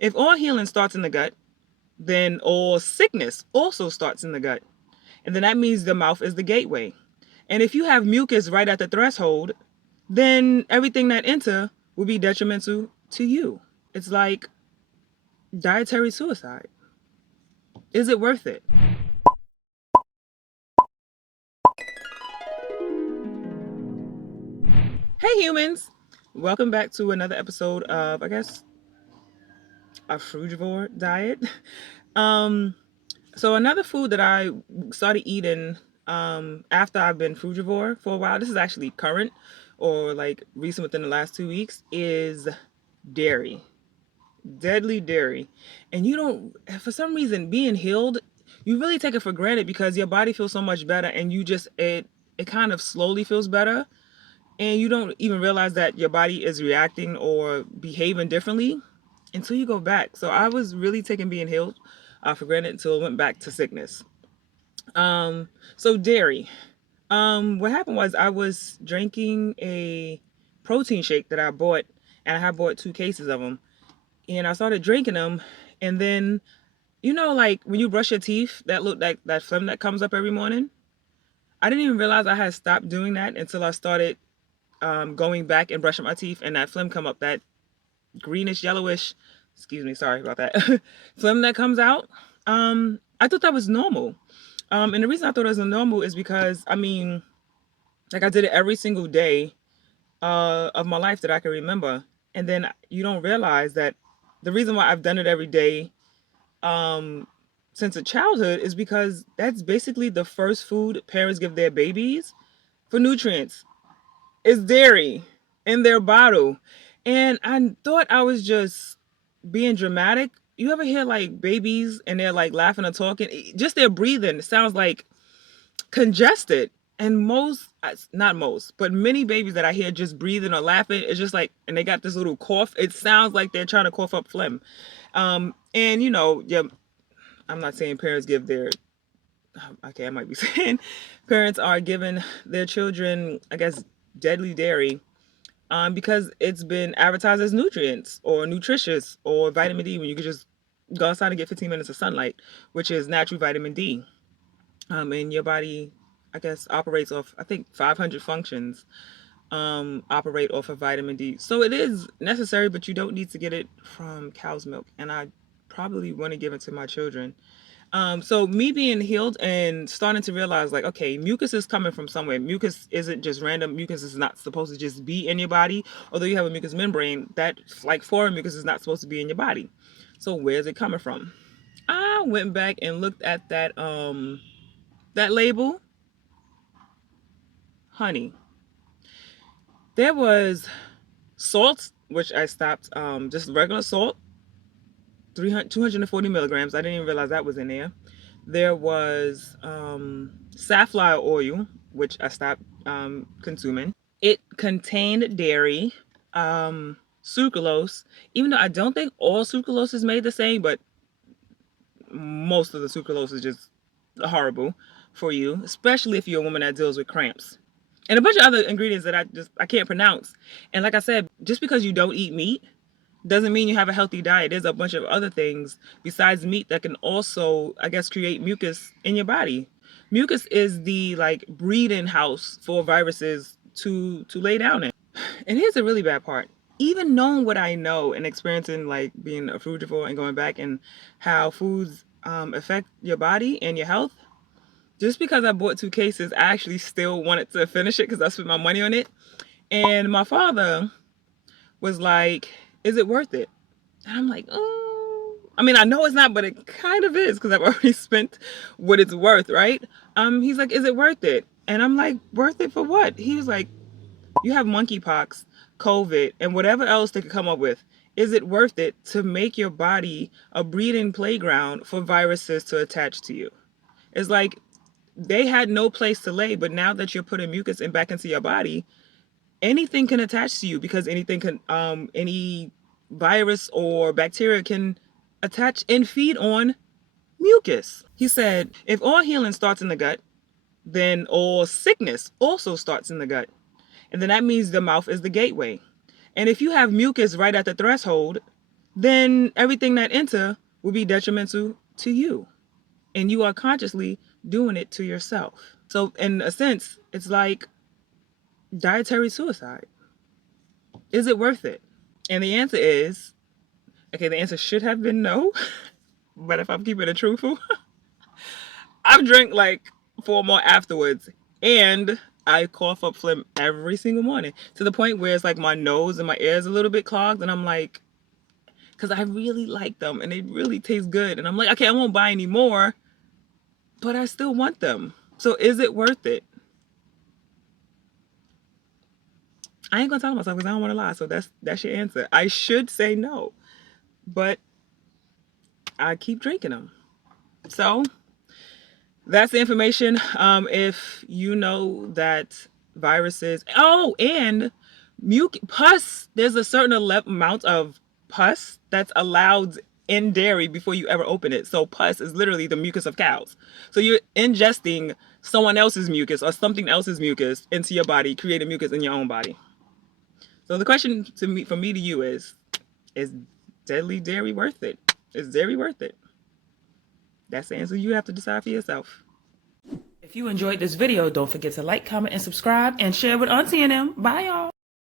If all healing starts in the gut, then all sickness also starts in the gut. And then that means the mouth is the gateway. And if you have mucus right at the threshold, then everything that enter will be detrimental to you. It's like dietary suicide. Is it worth it? Hey humans! Welcome back to another episode of, I guess, a frugivore diet. Um, so another food that I started eating after I've been frugivore for a while, this is actually current or like recent within the last 2 weeks, is dairy. Deadly dairy. And you don't, for some reason, being healed, you really take it for granted because your body feels so much better and it kind of slowly feels better, and you don't even realize that your body is reacting or behaving differently until you go back. So I was really taking being healed for granted until I went back to sickness. So dairy. What happened was I was drinking a protein shake that I bought, and I had bought 2 cases of them, and I started drinking them, and then like when you brush your teeth, that look like that phlegm that comes up every morning. I didn't even realize I had stopped doing that until I started going back and brushing my teeth, and that phlegm come up, that greenish yellowish, excuse me, sorry about that, phlegm that comes out. I thought that was normal. And the reason I thought it was normal is because like I did it every single day of my life that I can remember. And then you don't realize that the reason why I've done it every day um, since a childhood is because that's basically the first food parents give their babies for nutrients is dairy in their bottle. And I thought I was just being dramatic. You ever hear like babies and they're like laughing or talking? Just their breathing sounds like congested. And not most, but many babies that I hear just breathing or laughing, it's just like, and they got this little cough. It sounds like they're trying to cough up phlegm. And yeah, I'm not saying parents give their, okay, I might be saying parents are giving their children, I guess, deadly dairy because it's been advertised as nutrients or nutritious or vitamin D when you could just go outside and get 15 minutes of sunlight, which is natural vitamin D. And your body, I guess, operates off, I think, 500 functions operate off of vitamin D. So it is necessary, but you don't need to get it from cow's milk. And I probably want to give it to my children. So me being healed and starting to realize like, okay, mucus is coming from somewhere. Mucus isn't just random. Mucus is not supposed to just be in your body. Although you have a mucus membrane, that like foreign mucus is not supposed to be in your body. So where's it coming from? I went back and looked at that label. Honey. There was salt, which I stopped, just regular salt, 240 milligrams. I didn't even realize that was in there. There was safflower oil, which I stopped consuming. It contained dairy, sucralose, even though I don't think all sucralose is made the same, but most of the sucralose is just horrible for you, especially if you're a woman that deals with cramps. And a bunch of other ingredients that I can't pronounce. And like I said, just because you don't eat meat doesn't mean you have a healthy diet. There's a bunch of other things besides meat that can also, I guess, create mucus in your body. Mucus is the like breeding house for viruses to lay down in. And here's a really bad part. Even knowing what I know and experiencing like being a frugivore and going back and how foods affect your body and your health, just because I bought 2 cases, I actually still wanted to finish it because I spent my money on it. And my father was like, "Is it worth it?" And I'm like, "Oh, I mean, I know it's not, but it kind of is because I've already spent what it's worth, right?" He's like, "Is it worth it?" And I'm like, "Worth it for what?" He was like, "You have monkeypox, COVID, and whatever else they could come up with. Is it worth it to make your body a breeding playground for viruses to attach to you?" It's like they had no place to lay, but now that you're putting mucus in back into your body, anything can attach to you because anything can any virus or bacteria can attach and feed on mucus. He said, if all healing starts in the gut, then all sickness also starts in the gut. And then that means the mouth is the gateway. And if you have mucus right at the threshold, then everything that enter will be detrimental to you. And you are consciously doing it to yourself. So in a sense, it's like dietary suicide. Is it worth it? And the answer is, okay, the answer should have been no. But if I'm keeping it truthful, I've drank like 4 more afterwards. And I cough up phlegm every single morning to the point where it's like my nose and my ears a little bit clogged. And I'm like, because I really like them and they really taste good. And I'm like, okay, I won't buy any more, but I still want them. So is it worth it? I ain't gonna tell myself because I don't want to lie. So that's your answer. I should say no, but I keep drinking them. So that's the information. If you know that viruses, and pus, there's a certain amount of pus that's allowed in dairy before you ever open it. So pus is literally the mucus of cows. So you're ingesting someone else's mucus or something else's mucus into your body, creating mucus in your own body. So the question from me to you is deadly dairy worth it? Is dairy worth it? That's the answer you have to decide for yourself. If you enjoyed this video, don't forget to like, comment, and subscribe, and share with Auntie and them. Bye, y'all.